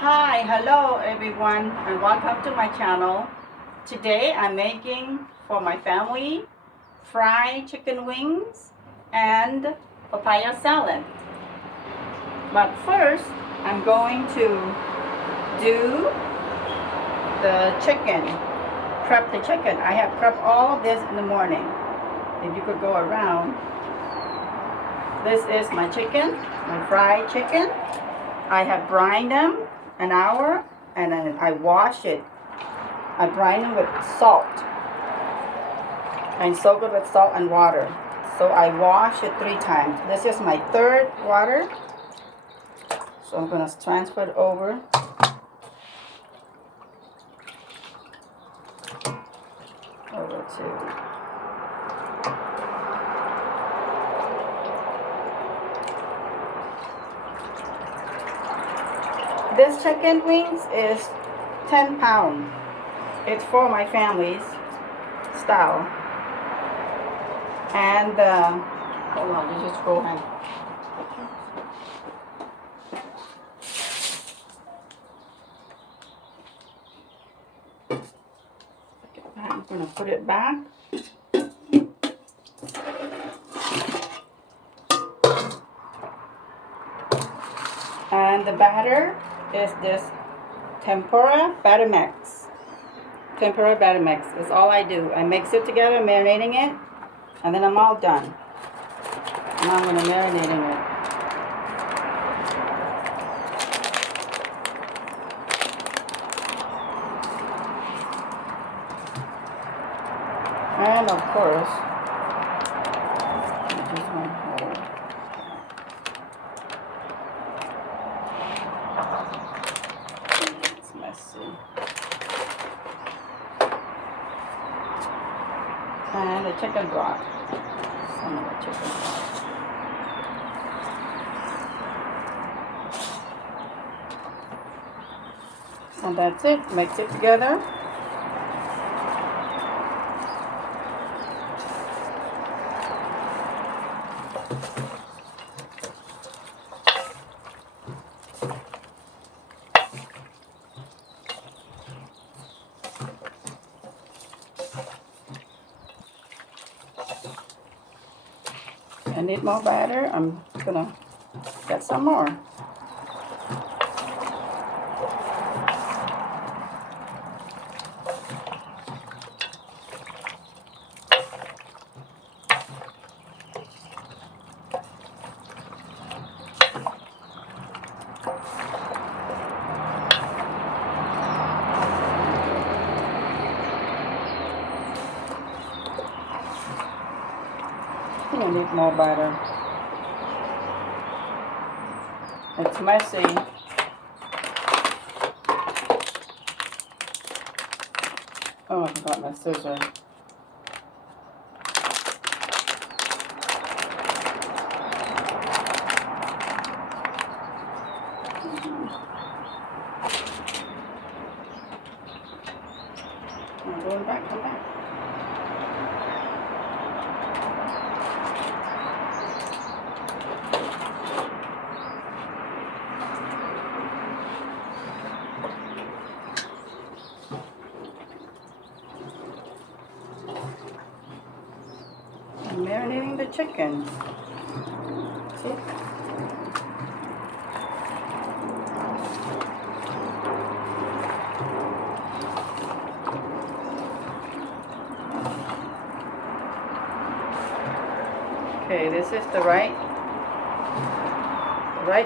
Hi, hello everyone, and welcome to my channel. Today I'm making for my family fried chicken wings and papaya salad. But first, I'm going to do the chicken, prep the chicken. I have prepped all of this in the morning. If you could go around. This is my chicken, my fried chicken. I have brined them an hour and then I wash it. I brine them with salt and soak it with salt and water. So I wash it 3 times. This is my third water. So I'm going to transfer it over. Over to this chicken wings is 10 pounds. It's for my family's style. And hold on, you just go ahead. I'm gonna put it back. And the batter is this tempura batter mix. Tempura batter mix is all I do. I mix it together, marinating it, and then I'm all done. Now I'm going to marinate in it. And of course, just one whole. It's messy. And the chicken broth. Some of the chicken broth. And that's it. Mix it together. I need more batter. I'm gonna get some more. I need more batter. It's messy. Oh, I forgot my scissors. I'm going back, come back. I'm marinating the chicken. See? Okay, this is the right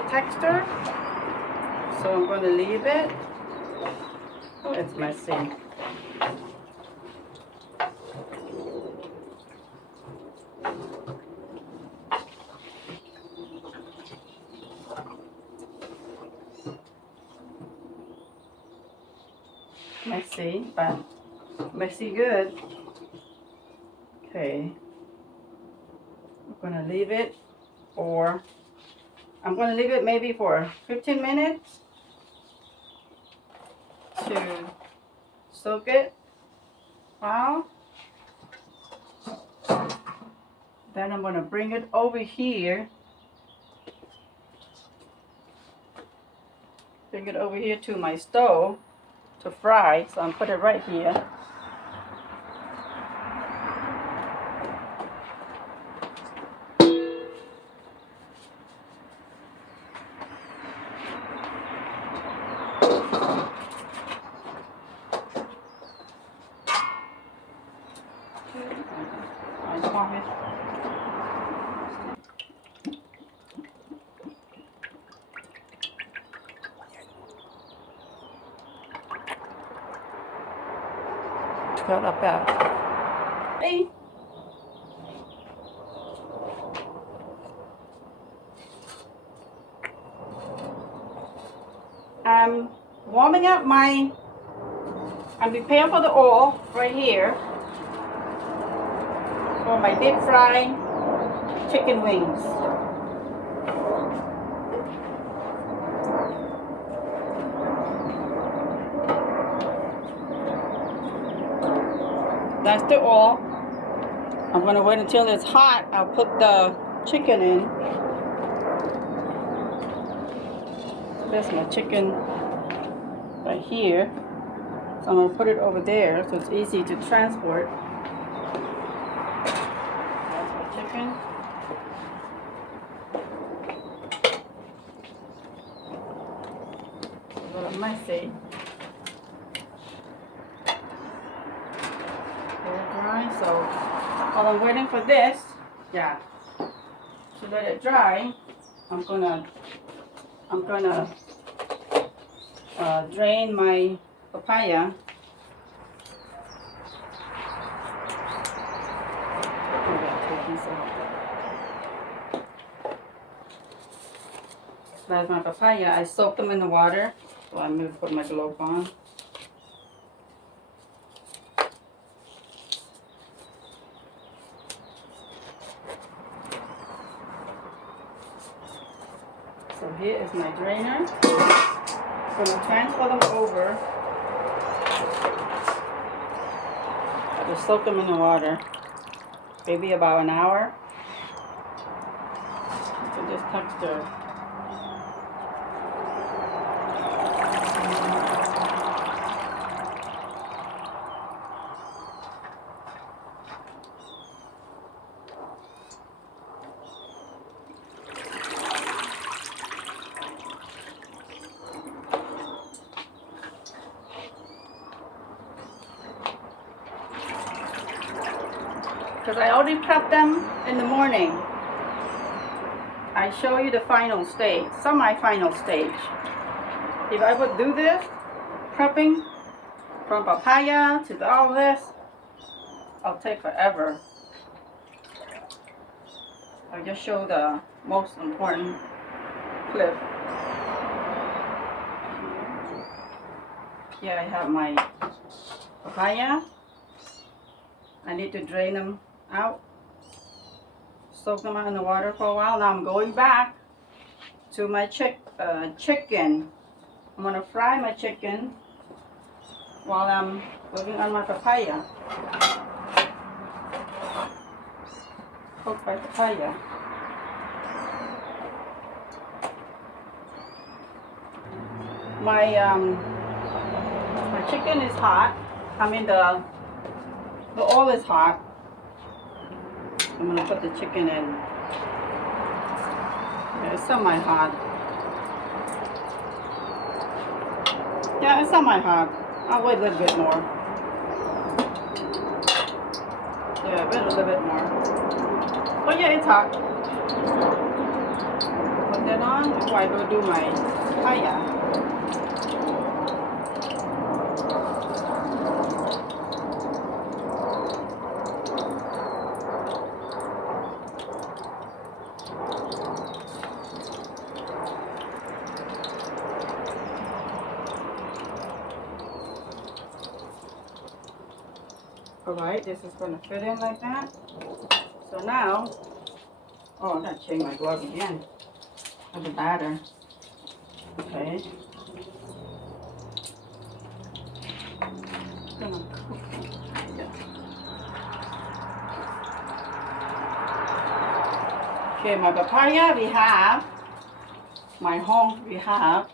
texture. So I'm going to leave it. Oh, it's messy. Messy, but messy good. Okay. I'm going to leave it for, I'm going to leave it maybe for 15 minutes to soak it. Wow. Then I'm going to bring it over here Bring it over here to my stove to fry. So I'm put it right here. Cut up out. Hey. I'm warming up I'm preparing for the oil right here for my deep fried chicken wings. That's the oil. I'm going to wait until it's hot. I'll put the chicken in. There's my chicken right here. So I'm going to put it over there so it's easy to transport. That's my chicken. A little messy. Dry, so while I'm waiting for this, to let it dry, I'm gonna drain my papaya. That's my papaya. I soaked them in the water, so I'm gonna put my glove on. So here is my drainer. I'm going to transfer them over. I just soak them in the water, maybe about an hour. So this texture. Because I already prepped them in the morning. I show you the final stage, semi-final stage. If I would do this, prepping from papaya to all this, I'll take forever. I'll just show the most important clip. Here I have my papaya. I need to drain them out, soak them out in the water for a while. Now I'm going back to my chicken. I'm going to fry my chicken while I'm working on my papaya. Cook my papaya. My chicken is hot. I mean the oil is hot. I'm going to put the chicken in. It's semi-hot. Yeah, it's semi-hot. I'll wait a little bit more. Yeah, wait a little bit more. But yeah, it's hot. Put that on before I go do my papaya. Alright, this is going to fit in like that. So now, oh, I got to change my glove again for the batter. Okay. Okay, my papaya we have, my home we have.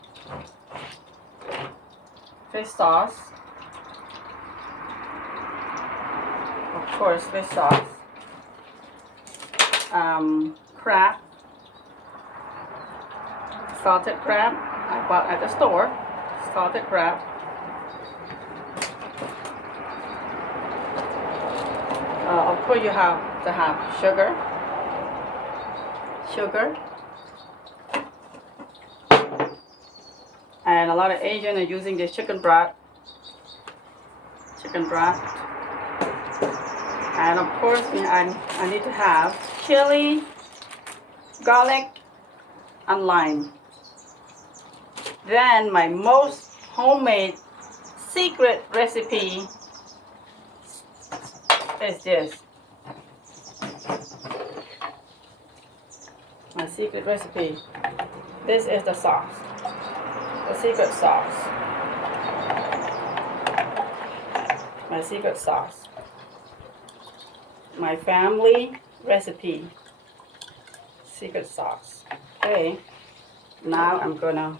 fish sauce. Of course, fish sauce. Crab. Salted crab. I bought at the store. Salted crab. Of course, you have to have sugar. And a lot of Asians are using this chicken broth. And of course, I need to have chili, garlic, and lime. Then my most homemade secret recipe is this. My secret recipe. This is the sauce. The secret sauce. My secret sauce. My family recipe. Secret sauce. Okay. Now I'm gonna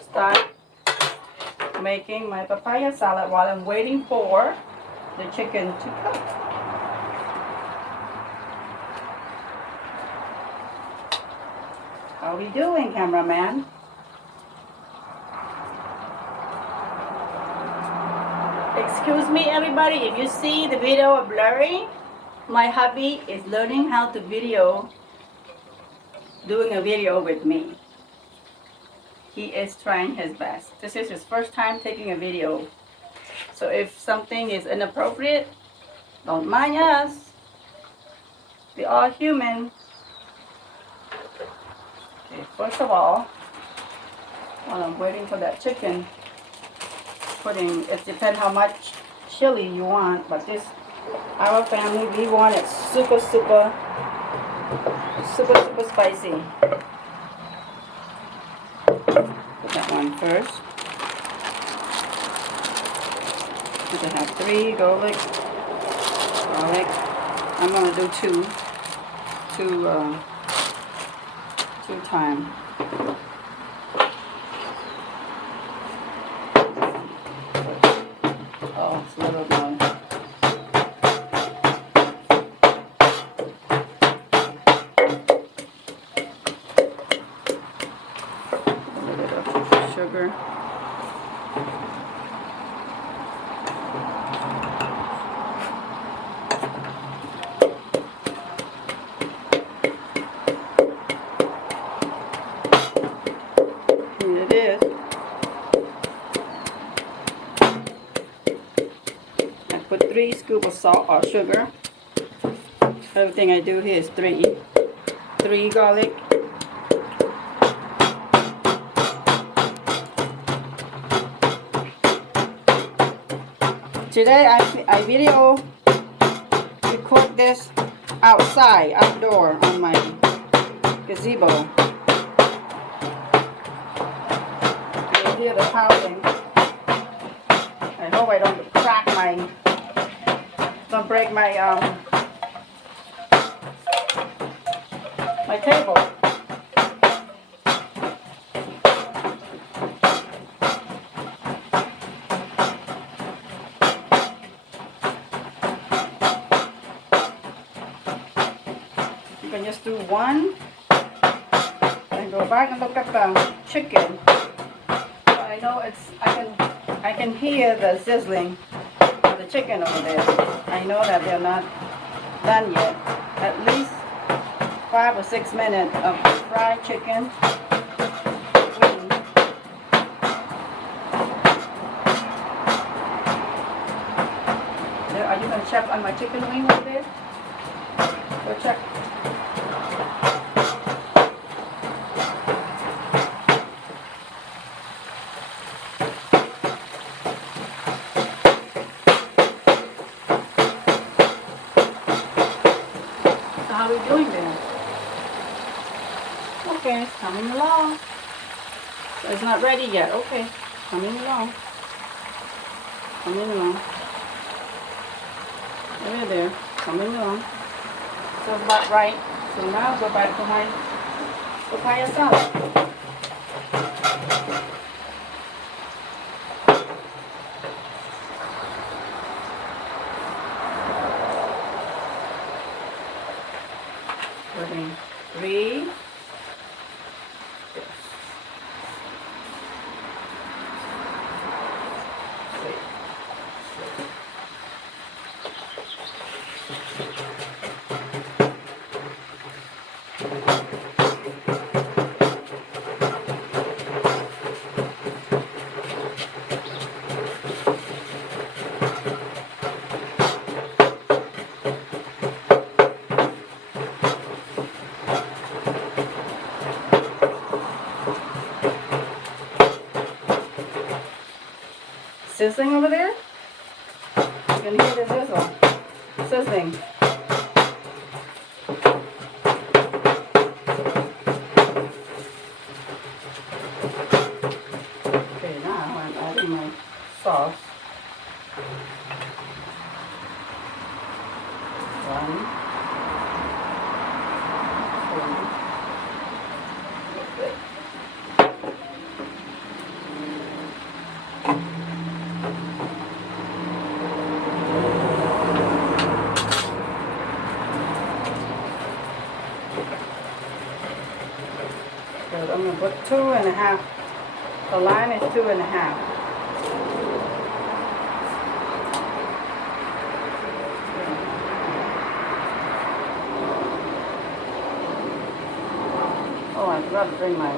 start making my papaya salad while I'm waiting for the chicken to cook. How are we doing, cameraman? Excuse me, everybody, if you see the video blurry, my hubby is learning how to doing a video with me. He is trying his best. This is his first time taking a video. So if something is inappropriate, don't mind us. We're all human. Okay, first of all, while I'm waiting for that chicken, it depends how much chili you want, but our family, we want it super spicy. Put that one first. You can have 3 garlic. I'm gonna do two times. Oh, it's a little more. A little bit of sugar. Here it is. I put 3 scoops of salt or sugar. Everything I do here is 3. 3 garlic. Today I video record this outdoor on my gazebo. You hear the pounding. I hope I don't break my table. You can just do one and go back and look at the chicken. So I know I can hear the sizzling of the chicken over there. I know that they're not done yet. At least 5 or 6 minutes of fried chicken. Are you going to check on my chicken wing over there? Go check. So how are we doing there? Okay, it's coming along. So it's not ready yet. Okay, coming along. There, coming along. So about right. So now go back to my papaya salad. sizzling over there? You can hear the sizzle. Sizzling. Okay, now I'm adding my sauce. 1, 2. So I'm going to put 2.5. The line is 2.5. Oh, I forgot to bring my...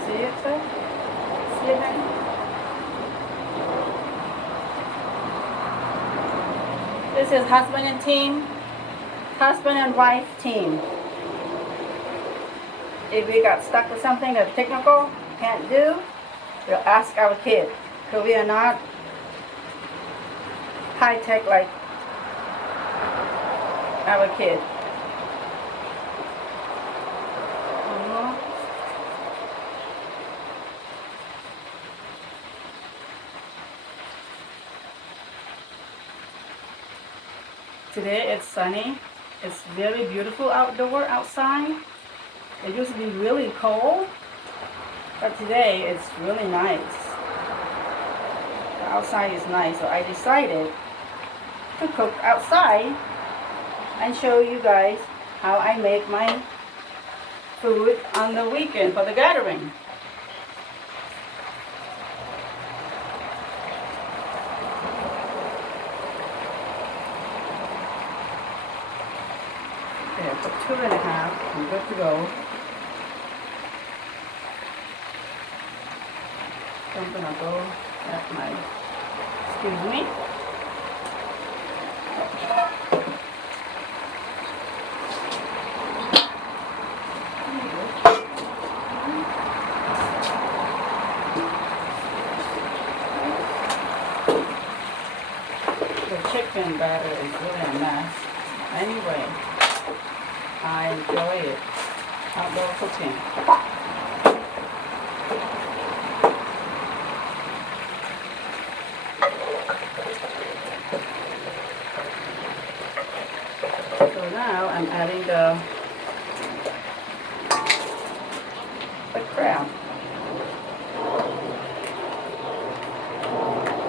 See it, sir? See it, honey? This is husband and wife team. If we got stuck with something that's technical, can't do, we'll ask our kid. Because we are not high-tech like our kid. Today it's sunny. It's very beautiful outside. It used to be really cold, but today it's really nice. The outside is nice, so I decided to cook outside and show you guys how I make my food on the weekend for the gathering. Okay, put 2.5. I'm good to go. So I'm gonna go at my, excuse me. The chicken batter is really a mess. Anyway, I enjoy it. Outdoor cooking. So now I'm adding the crab.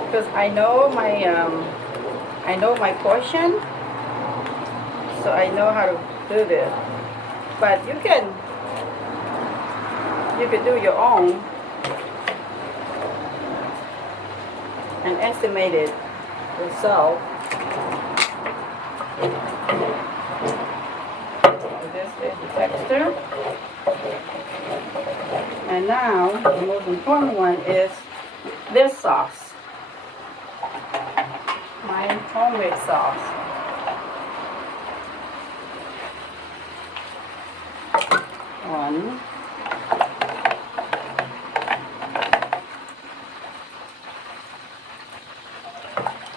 Because I know my portion, so I know how to do this. But you can do your own and estimate it yourself. So this is the texture. And now the most important one is this sauce. My homemade sauce. One.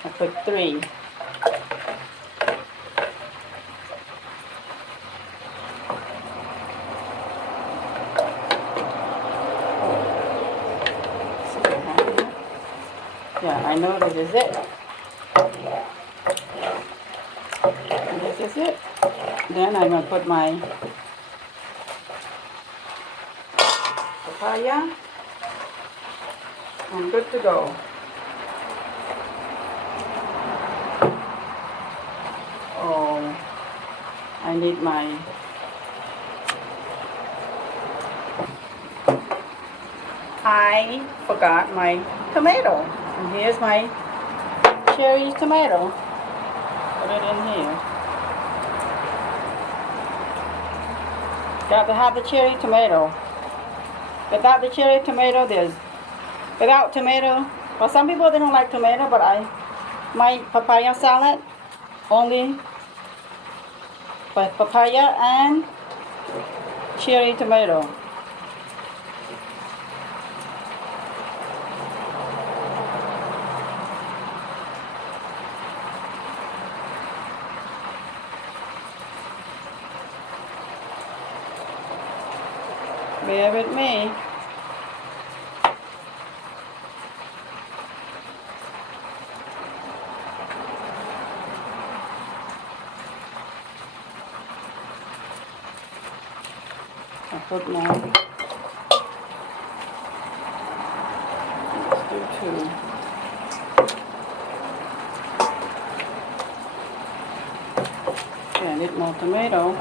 I put 3. Yeah, I know this is it. And this is it. Then I'm going to put my papaya. I'm good to go. Oh, I need my I forgot my tomato. And here's my cherry tomato. Put it in here. Got to have the cherry tomato. Without the cherry tomato, without tomato. Well, some people they don't like tomato, but my papaya salad only papaya and cherry tomato. Bear with me. I'll put more. Let's do 2. Okay, I need more tomato.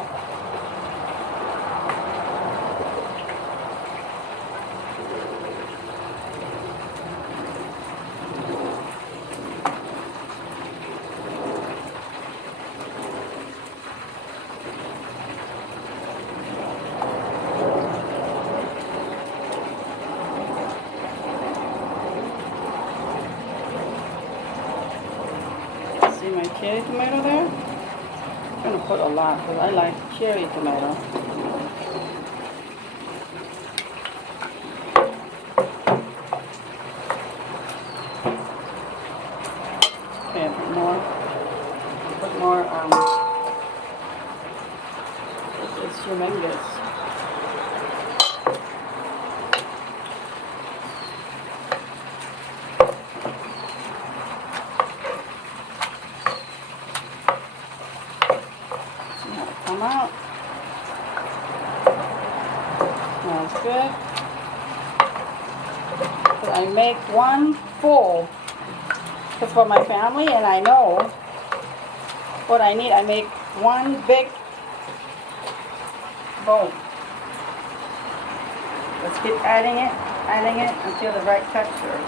See my cherry tomato there? I'm going to put a lot because I like cherry tomato. Okay, put more. Put more. It's humongous. Come out. Smells good. So I make one full. It's for my family, and I know what I need. I make one big bowl. Let's keep adding it until the right texture.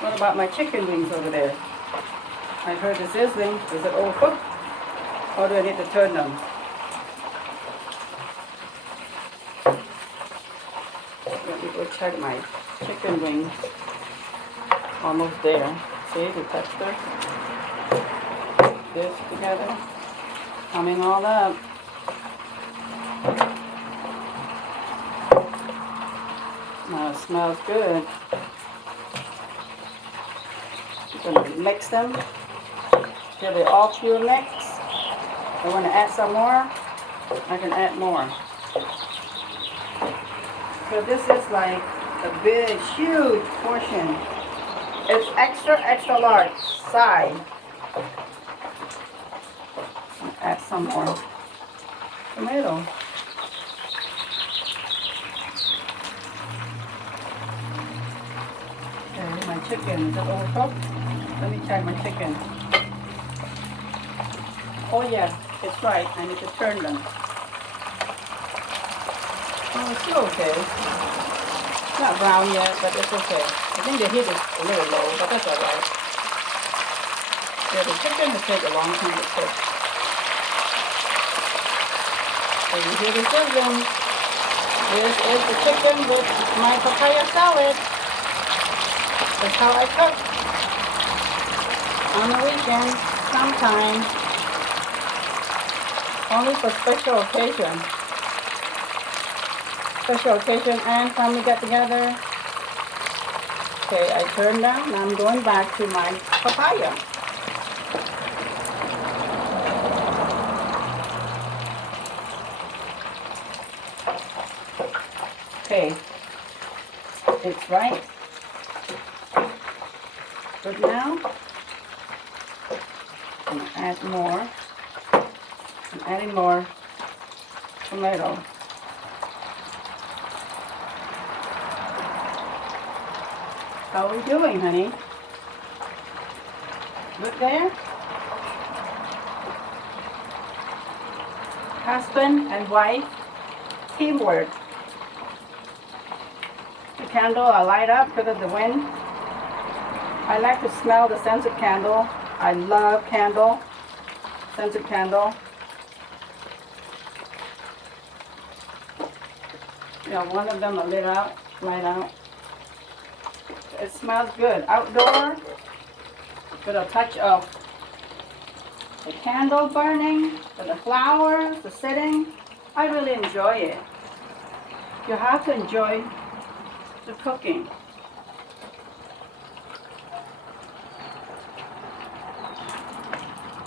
What about my chicken wings over there? I heard the sizzling. Is it all cooked? Or do I need to turn them? Let me go check my chicken wings. Almost there. See the texture? This together. Coming all up. Now it smells good. I'm going to mix them till they all pure mix. I want to add some more. I can add more. So this is like a big, huge portion. It's extra large size. Add some more tomato. Okay, my chicken, is it overcooked? Let me check my chicken. Oh yeah, it's right. I need to turn them. Oh, it's still okay. It's not brown yet, but it's okay. I think the heat is a little low, but that's alright. Yeah, the chicken will take a long time to cook. So you hear the sizzling. This is the chicken with my papaya salad. That's how I cook. On the weekend, sometime. Only for special occasion. Special occasion and family get together. Okay, I turned down and I'm going back to my papaya. Okay, it's right. Good now. I'm going to add more. I'm adding more tomato. How are we doing, honey? Good there? Husband and wife, teamwork. The candle I light up because of the wind. I like to smell the scented candle. I love candle, scented candle. You know, one of them I lit out, light out. It smells good. Outdoor, with a touch of the candle burning, and the flowers, the setting. I really enjoy it. You have to enjoy the cooking.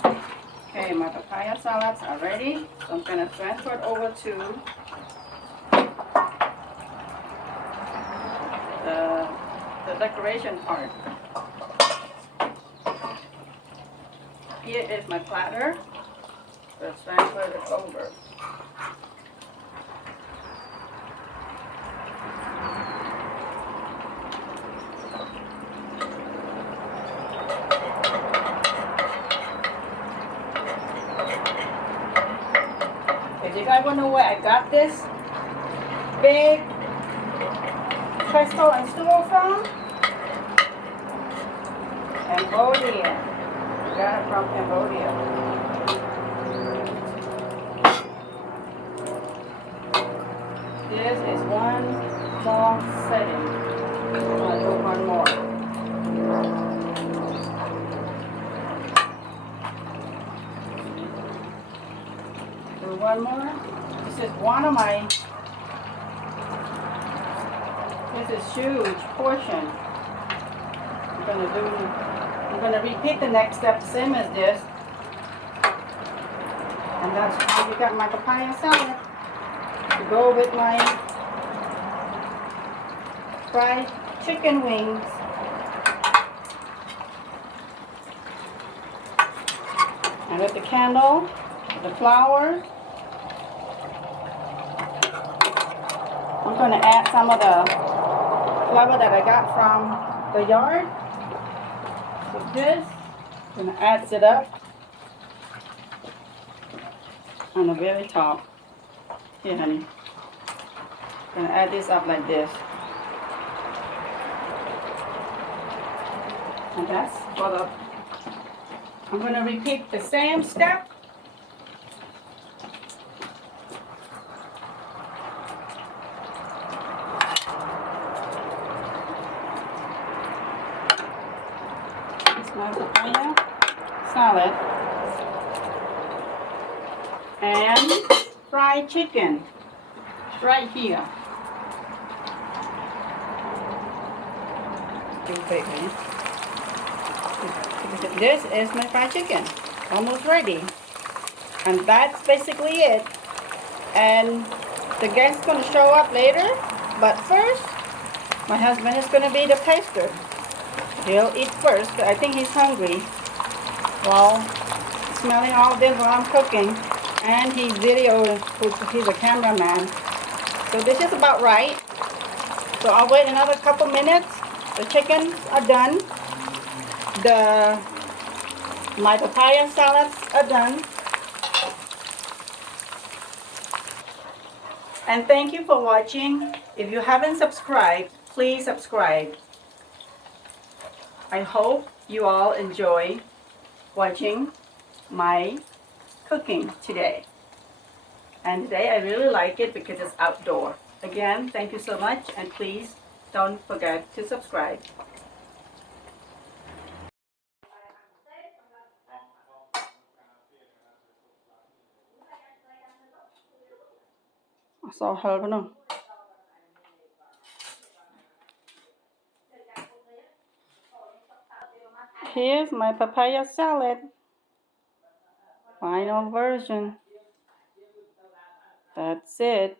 Okay, my papaya salads are ready. So I'm going to transfer it over to the decoration part. Here is my platter. Let's transfer it over. If you guys want to know where I got this big pestle and stool from, Cambodia. I got it from Cambodia. This is one small setting. I'll do one more. Do one more. This is one of my, this is huge portion. I'm gonna repeat the next step, same as this. And that's how you got my papaya salad to go with my fried chicken wings. And with the candle, the flowers, I'm going to add some of the flavour that I got from the yard. So this, I'm going to add it up on the very top. Here, honey. I'm going to add this up like this. And that's for the, I'm going to repeat the same step. It's my papaya salad and fried chicken right here. This is my fried chicken, almost ready. And that's basically it. And the guest's going to show up later, but first, my husband is going to be the taster. He'll eat first, but I think he's hungry while smelling all this while I'm cooking. And he's he's a cameraman. So this is about right. So I'll wait another couple minutes. The chickens are done. My papaya salads are done. And thank you for watching. If you haven't subscribed, please subscribe. I hope you all enjoy watching my cooking today. And today I really like it because it's outdoor. Again, thank you so much, and please don't forget to subscribe. I saw her no. Here's my papaya salad. Final version. That's it.